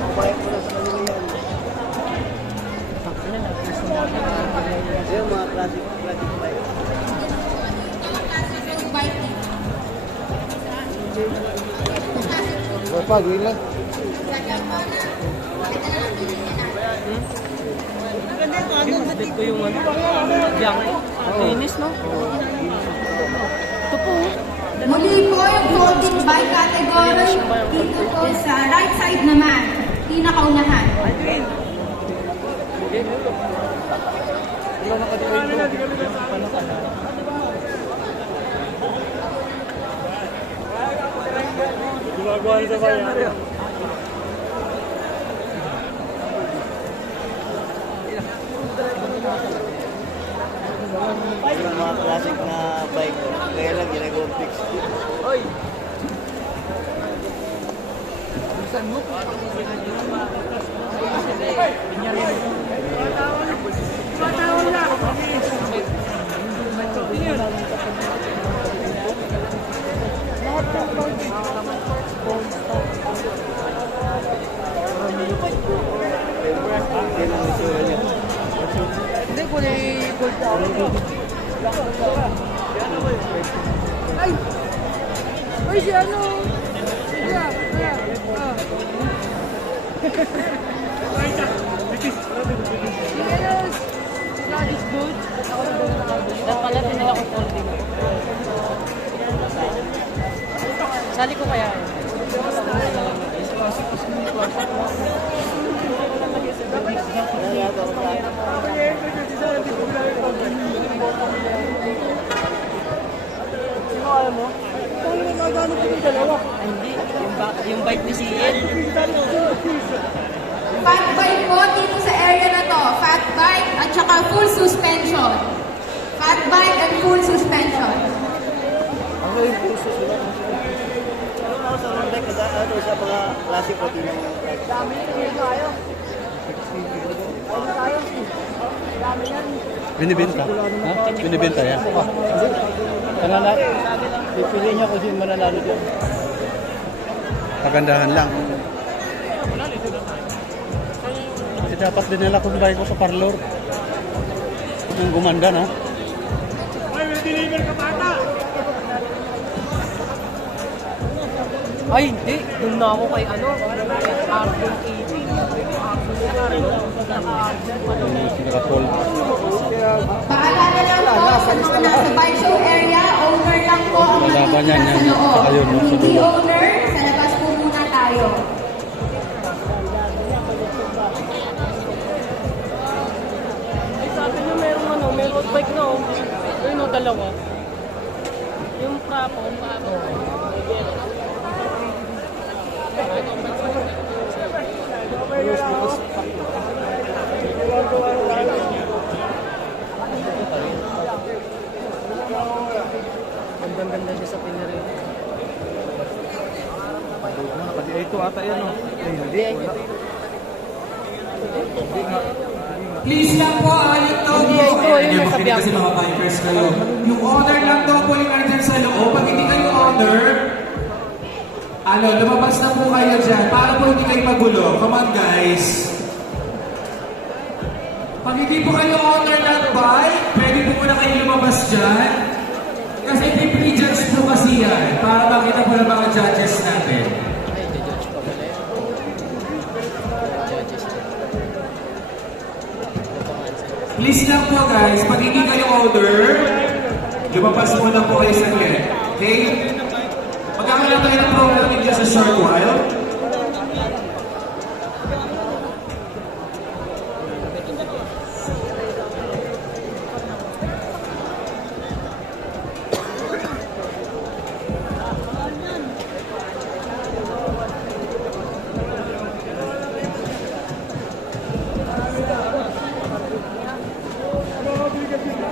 Mabait mo na sa kanila yan. Yung mga classic bike. Gawin lang. Kapit ko yung ano. Bianco. Linis, no? Ito po. Muli po yung folding bike category. Dito po sa right side naman. Pinakaunahan. Gumagawa na sa bayan. Yung mga classic na bike. Kaya lang ginagawang fix. Oy! Bisan mo? Hindi ko na i-gold Ay! Ay, si ano? Kaya. Si Eros! God is good. Dapat pala pinala ko folding. Sali ko kaya. Sino alam mo? Kung nagagano ko yung dalawa. Hindi. Yung bike ni CL. Fat bike po dito sa area na to. Fat bike at saka full suspension. Fat bike and full suspension. Ano yung kursus nila? Ano na sa road bike? Ano sa mga classic o din yung bike? Dami yun tayo. Binibenta? Ha? Binibenta yan? Kanala, pipili niya kung sino mananalo dyan. Kagandahan lang. Eh, dapat dinala ko bahay ko sa parlor. Yung gumanda, no? Ay, hindi. Doon na ako kay ano. Arjun 18. Nakatol. Paalala lang po sa mga nasa bike show area, owner lang po ang Laban yan, sa yan. loob. Ayun, no, Kung sa hindi dulo. owner, sa labas po muna tayo. Ay, sabi niyo merong ano, may road bike na oh. Ayun oh, dalawa. Yung prapo, Ganda-ganda siya sa pinaril. Ito ata yan, no? Hindi. Please lang po, yung tow Hindi, po. ito, yun Hindi, nasa makinig kasi biyak. mga bikers kayo. Yung owner lang daw po yung nandyan sa loob. Pag hindi kayo owner, lumabas na po kayo dyan para po hindi kayo magulo. Come on, guys. Pag hindi po kayo owner ng bike, pwede po muna kayo lumabas dyan. Kasi pre-judge po kasi yan para makita po ng mga judges natin. Ay, judge pa pala yun. Judges. Please lang po guys, pag hindi kayo owner, lumabas muna po kayo saglit. Okay? Magkakaroon tayo ng program dito sa short while.